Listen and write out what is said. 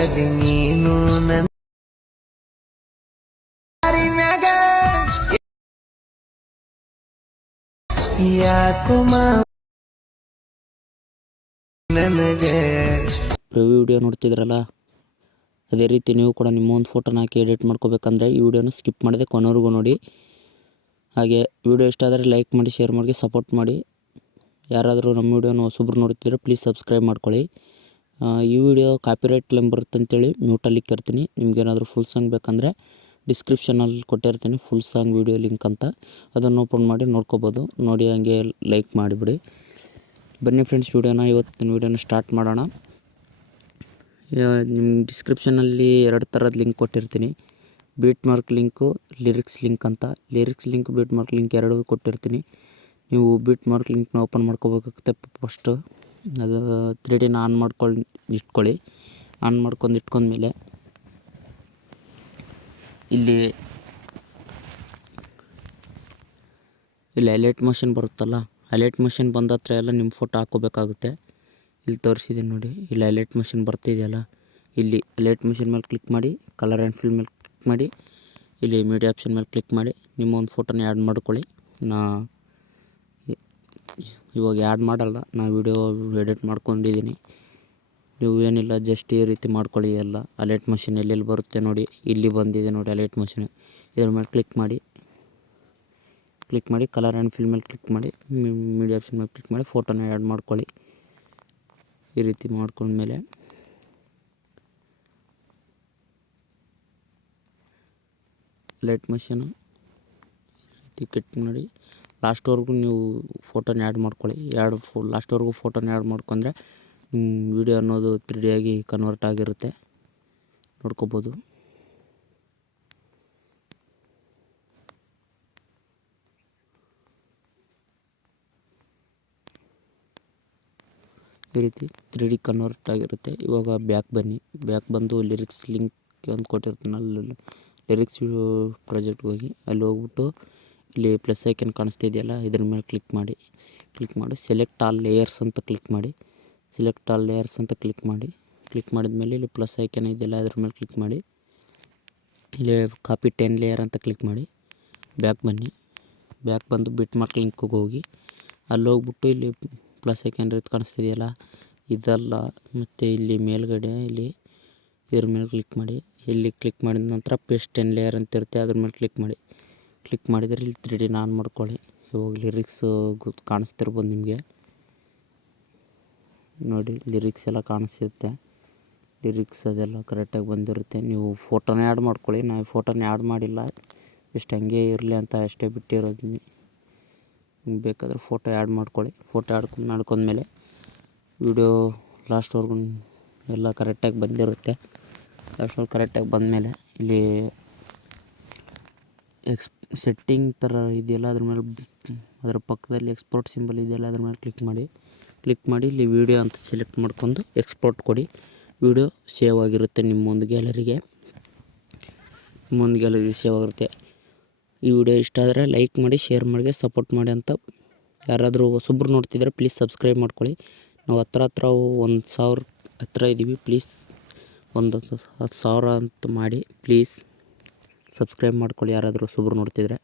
ಅದಿ ನೀನು ನನ್ನ ಯಾಕೋ ನನಗೆ ಪ್ರಿವ್ಯೂ ವಿಡಿಯೋ ನೋಡ್ತಿದ್ರಲ್ಲ, ಅದೇ ರೀತಿ ನೀವು ಕೂಡ ನಿಮ್ಮ ಒಂದು ಫೋಟೋನ ಹಾಕಿ ಎಡಿಟ್ ಮಾಡ್ಕೋಬೇಕಂದ್ರೆ ಈ ವಿಡಿಯೋನ ಸ್ಕಿಪ್ ಮಾಡಿದೆ ಕೊನೆವರೆಗೂ ನೋಡಿ. ಹಾಗೆ ವಿಡಿಯೋ ಇಷ್ಟ ಆದರೆ ಲೈಕ್ ಮಾಡಿ, ಶೇರ್ ಮಾಡಿ, ಸಪೋರ್ಟ್ ಮಾಡಿ. ಯಾರಾದರೂ ನಮ್ಮ ವಿಡಿಯೋನ ಹೊಸಬ್ರು ನೋಡ್ತಿದ್ರೆ ಪ್ಲೀಸ್ ಸಬ್ಸ್ಕ್ರೈಬ್ ಮಾಡ್ಕೊಳ್ಳಿ. ಈ ವಿಡಿಯೋ ಕಾಪಿರೈಟ್ ಕ್ಲೇಮ್ ಬರುತ್ತೆ ಅಂತೇಳಿ ಮ್ಯೂಟಲ್ಲಿ ಇಕ್ಕಿರ್ತೀನಿ. ನಿಮ್ಗೇನಾದರೂ ಫುಲ್ ಸಾಂಗ್ ಬೇಕಂದರೆ ಡಿಸ್ಕ್ರಿಪ್ಷನಲ್ಲಿ ಕೊಟ್ಟಿರ್ತೀನಿ ಫುಲ್ ಸಾಂಗ್ ವಿಡಿಯೋ ಲಿಂಕ್ ಅಂತ, ಅದನ್ನು ಓಪನ್ ಮಾಡಿ ನೋಡ್ಕೋಬೋದು. ನೋಡಿ ಹಂಗೆ ಲೈಕ್ ಮಾಡಿಬಿಡಿ. ಬನ್ನಿ ಫ್ರೆಂಡ್ಸ್, ಇವತ್ತಿನ ವಿಡಿಯೋನ ಸ್ಟಾರ್ಟ್ ಮಾಡೋಣ. ನಿಮ್ಮ ಡಿಸ್ಕ್ರಿಪ್ಷನಲ್ಲಿ 2 ಥರದ ಲಿಂಕ್ ಕೊಟ್ಟಿರ್ತೀನಿ, beat mark link, lyrics link ಅಂತ. Lyrics link, beat mark link ಎರಡೂ ಕೊಟ್ಟಿರ್ತೀನಿ. ನೀವು ಬೀಟ್ ಮಾರ್ಕ್ ಲಿಂಕ್ನ ಓಪನ್ ಮಾಡ್ಕೋಬೇಕಾಗುತ್ತೆ. ಫಸ್ಟು ಅದು 3Dನ ಆನ್ ಇಟ್ಕೊಳ್ಳಿ. ಆನ್ ಇಟ್ಕೊಂಡ್ಮೇಲೆ ಇಲ್ಲಿ ಹೈಲೈಟ್ ಮೋಷನ್ ಬರುತ್ತಲ್ಲ, ಹೈಲೈಟ್ ಮೋಷನ್ ಬಂದ ಹತ್ರ ಎಲ್ಲ ನಿಮ್ಮ ಫೋಟೋ ಹಾಕೋಬೇಕಾಗುತ್ತೆ. ಇಲ್ಲಿ ತೋರಿಸಿದ್ದೀನಿ ನೋಡಿ, ಇಲ್ಲಿ ಹೈಲೈಟ್ ಮೋಷನ್ ಬರ್ತಿದೆಯಲ್ಲ, ಇಲ್ಲಿ ಹೈಲೈಟ್ ಮೋಷನ್ ಮೇಲೆ ಕ್ಲಿಕ್ ಮಾಡಿ, ಕಲರ್ ಆ್ಯಂಡ್ ಫಿಲ್ ಮೇಲೆ ಕ್ಲಿಕ್ ಮಾಡಿ, ಇಲ್ಲಿ ಮೀಡಿಯಾ ಆಪ್ಷನ್ ಮೇಲೆ ಕ್ಲಿಕ್ ಮಾಡಿ ನಿಮ್ಮ ಒಂದು ಫೋಟೋನ ಆ್ಯಡ್ ಮಾಡ್ಕೊಳ್ಳಿ. ಇವಾಗ ಆ್ಯಡ್ ಮಾಡಲ್ಲ, ವಿಡಿಯೋ ಎಡಿಟ್ ಮಾಡ್ಕೊಂಡಿದ್ದೀನಿ. ನೀವು ಏನಿಲ್ಲ, ಜಸ್ಟ್ ಈ ರೀತಿ ಮಾಡ್ಕೊಳ್ಳಿ. ಎಲ್ಲ ಹೈಲೈಟ್ ಮೋಷನ್ ಎಲ್ಲೆಲ್ಲಿ ಬರುತ್ತೆ ನೋಡಿ, ಇಲ್ಲಿ ಬಂದಿದೆ ನೋಡಿ ಹೈಲೈಟ್ ಮೋಷನ್. ಇದ್ರ ಮೇಲೆ ಕ್ಲಿಕ್ ಮಾಡಿ ಕಲರ್ ಆ್ಯಂಡ್ ಫಿಲ್ ಮೇಲೆ ಕ್ಲಿಕ್ ಮಾಡಿ, ಮೀಡಿಯಾ ಆಪ್ಷನ್ ಮೇಲೆ ಕ್ಲಿಕ್ ಮಾಡಿ ಫೋಟೋನ ಆ್ಯಡ್ ಮಾಡ್ಕೊಳ್ಳಿ. ಈ ರೀತಿ ಮಾಡ್ಕೊಂಡ್ಮೇಲೆ ಹೈಲೈಟ್ ಮೋಷನ್ ಈ ರೀತಿ ಕ್ಲಿಕ್ ಮಾಡಿ ಲಾಸ್ಟ್ವರೆಗೂ ನೀವು ಫೋಟೋನ ಆ್ಯಡ್ ಮಾಡ್ಕೊಳ್ಳಿ. ಲಾಸ್ಟ್ವರೆಗೂ ಫೋಟೋನ ಆ್ಯಡ್ ಮಾಡ್ಕೊಂಡ್ರೆ ವಿಡಿಯೋ ಅನ್ನೋದು 3D ಆಗಿ ಕನ್ವರ್ಟ್ ಆಗಿರುತ್ತೆ, ನೋಡ್ಕೋಬೋದು. ಈ ರೀತಿ 3D ಕನ್ವರ್ಟ್ ಆಗಿರುತ್ತೆ. ಇವಾಗ ಬ್ಯಾಕ್ ಬನ್ನಿ. ಬ್ಯಾಕ್ ಬಂದು ಲಿರಿಕ್ಸ್ ಲಿಂಕ್ ಒಂದು ಕೊಟ್ಟಿರ್ತೀನಿ, ಅಲ್ಲಿ ಲಿರಿಕ್ಸ್ ಪ್ರಾಜೆಕ್ಟ್ಗೆ ಹೋಗಿ ಅಲ್ಲಿ ಹೋಗ್ಬಿಟ್ಟು ಇಲ್ಲಿ ಪ್ಲಸ್ ಐಕನ್ ಕಾಣಿಸ್ತಿದೆಯಲ್ಲ, ಇದ್ರ ಮೇಲೆ ಕ್ಲಿಕ್ ಮಾಡಿ ಸೆಲೆಕ್ಟ್ ಆಲ್ ಲೇಯರ್ಸ್ ಅಂತ ಕ್ಲಿಕ್ ಮಾಡಿ. ಕ್ಲಿಕ್ ಮಾಡಿದ್ಮೇಲೆ ಇಲ್ಲಿ ಪ್ಲಸ್ ಐಕನ್ ಇದೆಯಲ್ಲ, ಅದ್ರ ಮೇಲೆ ಕ್ಲಿಕ್ ಮಾಡಿ. ಇಲ್ಲಿ ಕಾಪಿ 10 ಲೇಯರ್ ಅಂತ ಕ್ಲಿಕ್ ಮಾಡಿ ಬ್ಯಾಕ್ ಬನ್ನಿ. ಬ್ಯಾಕ್ ಬಂದು ಬಿಟ್ ಮಾರ್ಕ್ ಲಿಂಕ್ಗೆ ಹೋಗಿ ಅಲ್ಲಿ ಹೋಗ್ಬಿಟ್ಟು ಇಲ್ಲಿ ಪ್ಲಸ್ ಐಕನ್ ರೀತಿ ಕಾಣಿಸ್ತಿದೆಯಲ್ಲ, ಇದಲ್ಲ, ಮತ್ತು ಇಲ್ಲಿ ಮೇಲ್ಗಡೆ ಇಲ್ಲಿ ಇದ್ರ ಮೇಲೆ ಕ್ಲಿಕ್ ಮಾಡಿ. ಇಲ್ಲಿ ಕ್ಲಿಕ್ ಮಾಡಿದ ನಂತರ ಪೇಸ್ಟ್ 10 ಲೇಯರ್ ಅಂತ ಇರುತ್ತೆ, ಅದ್ರ ಮೇಲೆ ಕ್ಲಿಕ್ ಮಾಡಿದರೆ ಇಲ್ಲಿ 3Dನ ಆನ್ ಮಾಡ್ಕೊಳ್ಳಿ. ಇವಾಗ ಲಿರಿಕ್ಸ್ ಕಾಣಿಸ್ತಿರ್ಬೋದು ನಿಮಗೆ ನೋಡಿ, ಲಿರಿಕ್ಸ್ ಎಲ್ಲ ಕಾಣಿಸುತ್ತೆ. ಲಿರಿಕ್ಸ್ ಅದೆಲ್ಲ ಕರೆಕ್ಟಾಗಿ ಬಂದಿರುತ್ತೆ. ನೀವು ಫೋಟೋನೇ ಆ್ಯಡ್ ಮಾಡ್ಕೊಳ್ಳಿ. ನಾವು ಫೋಟೋನೇ ಆ್ಯಡ್ ಮಾಡಿಲ್ಲ, ಜಸ್ಟ್ ಹಂಗೆ ಇರಲಿ ಅಂತ ಅಷ್ಟೇ ಬಿಟ್ಟಿರೋದು. ಬೇಕಾದರೆ ಫೋಟೋ ಆ್ಯಡ್ ಮಾಡ್ಕೊಳ್ಳಿ. ಫೋಟೋ ಮಾಡ್ಕೊಂಡ್ಮೇಲೆ ವಿಡಿಯೋ ಲಾಸ್ಟ್ವರೆಗೂ ಎಲ್ಲ ಕರೆಕ್ಟಾಗಿ ಬಂದಿರುತ್ತೆ. ಲಾಸ್ಟ್ವರೆಗೂ ಕರೆಕ್ಟಾಗಿ ಬಂದಮೇಲೆ ಇಲ್ಲಿ ಸೆಟ್ಟಿಂಗ್ ಥರ ಇದೆಯಲ್ಲ, ಅದರ ಪಕ್ಕದಲ್ಲಿ ಎಕ್ಸ್ಪೋರ್ಟ್ ಸಿಂಬಲ್ ಇದೆಯಲ್ಲ, ಅದ್ರ ಮೇಲೆ ಕ್ಲಿಕ್ ಮಾಡಿ ಇಲ್ಲಿ ವಿಡಿಯೋ ಅಂತ ಸೆಲೆಕ್ಟ್ ಮಾಡ್ಕೊಂಡು ಎಕ್ಸ್ಪೋರ್ಟ್ ಕೊಡಿ. ವಿಡಿಯೋ ಸೇವ್ ಆಗಿರುತ್ತೆ ನಿಮ್ಮೊಂದು ಗ್ಯಾಲರಿಗೆ ಸೇವ್ ಆಗಿರುತ್ತೆ. ಈ ವಿಡಿಯೋ ಇಷ್ಟ ಆದರೆ ಲೈಕ್ ಮಾಡಿ, ಶೇರ್ ಮಾಡಿ, ಸಪೋರ್ಟ್ ಮಾಡಿ ಅಂತ. ಯಾರಾದರೂ ಹೊಸಬ್ರು ನೋಡ್ತಿದ್ರೆ ಪ್ಲೀಸ್ ಸಬ್ಸ್ಕ್ರೈಬ್ ಮಾಡ್ಕೊಳ್ಳಿ. ನಾವು ಹತ್ರ 1,000 ಹತ್ರ ಇದ್ದೀವಿ. ಪ್ಲೀಸ್ ಒಂದು 10,000 ಅಂತ ಮಾಡಿ ಪ್ಲೀಸ್ ಸಬ್ಸ್ಕ್ರೈಬ್ ಮಾಡ್ಕೊಳ್ಳಿ, ಯಾರಾದರೂ ಹೊಸಬ್ರು ನೋಡ್ತಿದ್ರೆ.